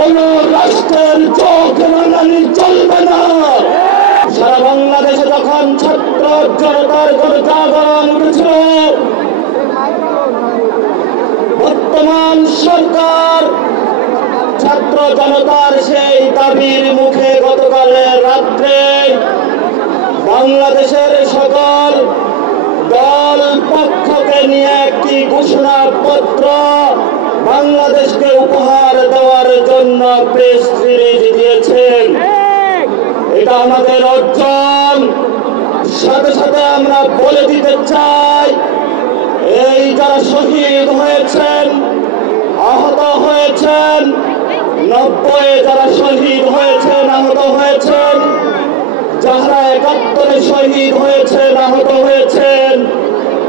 কোন রাষ্ট্রের চোখ রাঙানি চলবে না। সারা বাংলাদেশে যখন ছাত্র জনতার গণজাগরণ উঠেছিল, বর্তমান সরকার ছাত্র জনতার সেই দাবির মুখে গতকালের রাত্রে বাংলাদেশের সকল দল পক্ষকে নিয়ে একটি ঘোষণাপত্র বাংলাদেশকে উপহার দেওয়ার জন্য প্রেস রিলিজ দিয়েছেন। এটা আমাদের অর্জন। সাথে সাথে আমরা বলে দিতে চাই, এই যারা শহীদ হয়েছেন, আহত হয়েছেন, 90 যারা শহীদ হয়েছেন, আহত হয়েছেন, যারা 71 শহীদ হয়েছেন, আহত হয়েছেন,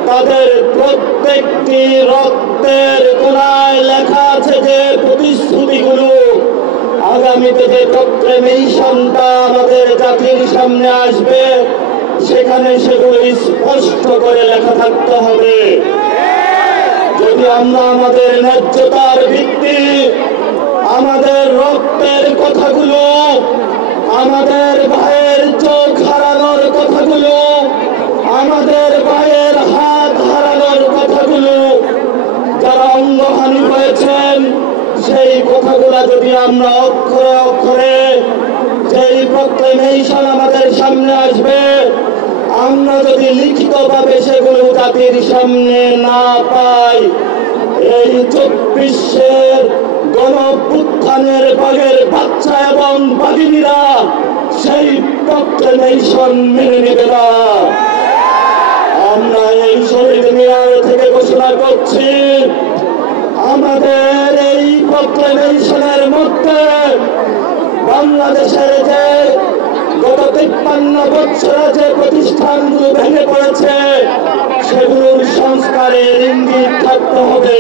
তাদের প্রত্যেকটি রক্তের কোনায় লেখা আছে যে প্রতিশ্রুতিগুলো আগামীতে যে প্রক্লেমেশনটা আমাদের জাতির সামনে আসবে, সেখানে সেগুলো স্পষ্ট করে লেখা থাকতে হবে। যদি আমরা আমাদের ন্যায্যতার ভিত্তি, আমাদের রক্তের কথাগুলো, আমাদের ভাইয়ের চোখ হারানোর কথাগুলো, আমাদের ভাইয়ের হাত হারানোর কথাগুলো, যারা অঙ্গহানি হয়েছেন, সেই কথাগুলো যদি আমরা অক্ষরে অক্ষরে যেই প্রক্লেমেশন আমাদের সামনে আসবে, আমরা যদি লিখিতভাবে সেগুলো জাতির সামনে না পাই, এই 24-এর গণঅভ্যুত্থানের বাঘের বাচ্চা এবং বাঘিনীরা সেই প্রক্লেমেশন মেনে নেবে না। আমরা এই শহীদ মিনার থেকে ঘোষণা করছি, আমাদের এই প্রক্লেমেশনের মধ্যে বাংলাদেশের যে গত 53 বছরে যে প্রতিষ্ঠানগুলো ভেঙে পড়েছে, সেগুলোর সংস্কারের ইঙ্গিত থাকতে হবে।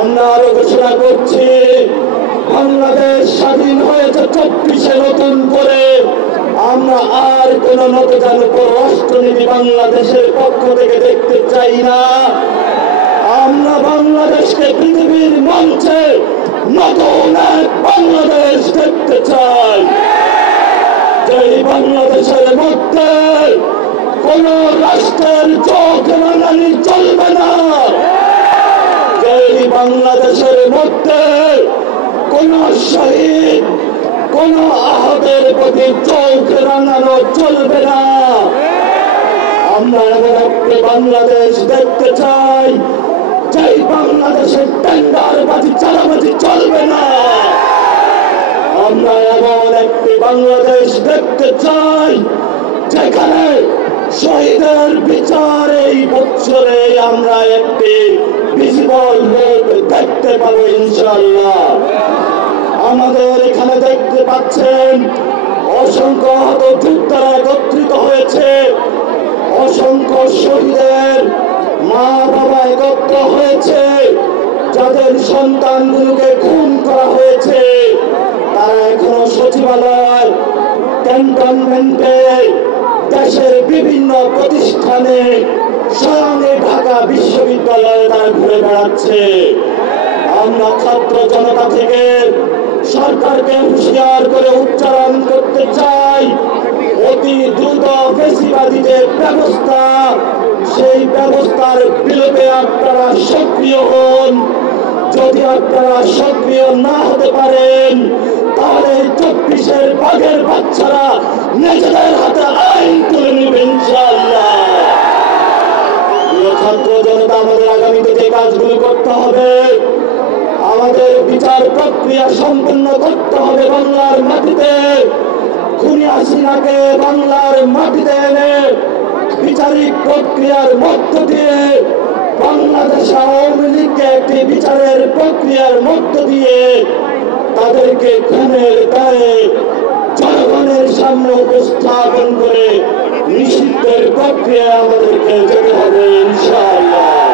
আমরা আরো ঘোষণা করছি, বাংলাদেশ স্বাধীন হয়েছে 24-এ নতুন করে। আমরা আর কোন নতজান পররাষ্ট্রনীতি বাংলাদেশের পক্ষ থেকে দেখতে চাই না। আমরা বাংলাদেশকে পৃথিবীর মঞ্চে নতুন এক বাংলাদেশ দেখতে চাই, যেই বাংলাদেশের মধ্যে কোন রাষ্ট্রের চোখ রাঙানি চলবে না, যেই বাংলাদেশের মধ্যে কোন শহীদ, কোন আহতের প্রতি চোখ রাঙানো চলবে না। আমরা এমন একটি বাংলাদেশ দেখতে চাই, যেই বাংলাদেশের টেন্ডারবাজি চালাবাজি চলবে না। আমরা এমন একটি বাংলাদেশ দেখতে চাই, যেখানে শহীদের বিচার এই বছরে আমরা একটি ভিজিবল রূপ দেখতে পাবো ইনশাআল্লাহ। আমাদের এখানে দেখতে পাচ্ছেন অসংখ্য আহত যোদ্ধারা একত্রিত হয়েছে, অসংখ্য শহীদের মা বাবা একত্র হয়েছে, যাদের সন্তানগুলোকে খুন করা হয়েছে, তারা এখনো সচিবালয়, ক্যান্টনমেন্টে, দেশের বিভিন্ন প্রতিষ্ঠানে, স্বয়ং ঢাকা বিশ্ববিদ্যালয়ে তারা ঘুরে বেড়াচ্ছে। আমরা ছাত্র জনতা থেকে সরকারকে হুঁশিয়ার করে উচ্চারণ করতে চাই, অতি দ্রুত ফ্যাসিবাদী যে ব্যবস্থা, সেই ব্যবস্থার বিলোপে আপনারা সক্রিয় হন। যদি আপনারা সক্রিয় না হতে পারেন, তাহলে 24-এর বাঘের বাচ্চারা নিজেদের হাতে আইন তুলে নেবে ইনশাআল্লাহ। ছাত্র জনতা, আমাদের আগামীতে যে কাজগুলো করতে হবে, আমাদের বিচার প্রক্রিয়া সম্পূর্ণ করতে হবে বাংলার মাটিতে। খুনি হাসিনাকে বাংলার মাটিতে এনে বিচারিক প্রক্রিয়ার মধ্য দিয়ে বাংলাদেশ আওয়ামী লীগকে একটি বিচারের প্রক্রিয়ার মধ্য দিয়ে তাদেরকে খুনের দায়ে জনগণের সামনে উপস্থাপন করে নিষিদ্ধের প্রক্রিয়ায় আমাদেরকে যেতে হবে ইনশাআল্লাহ।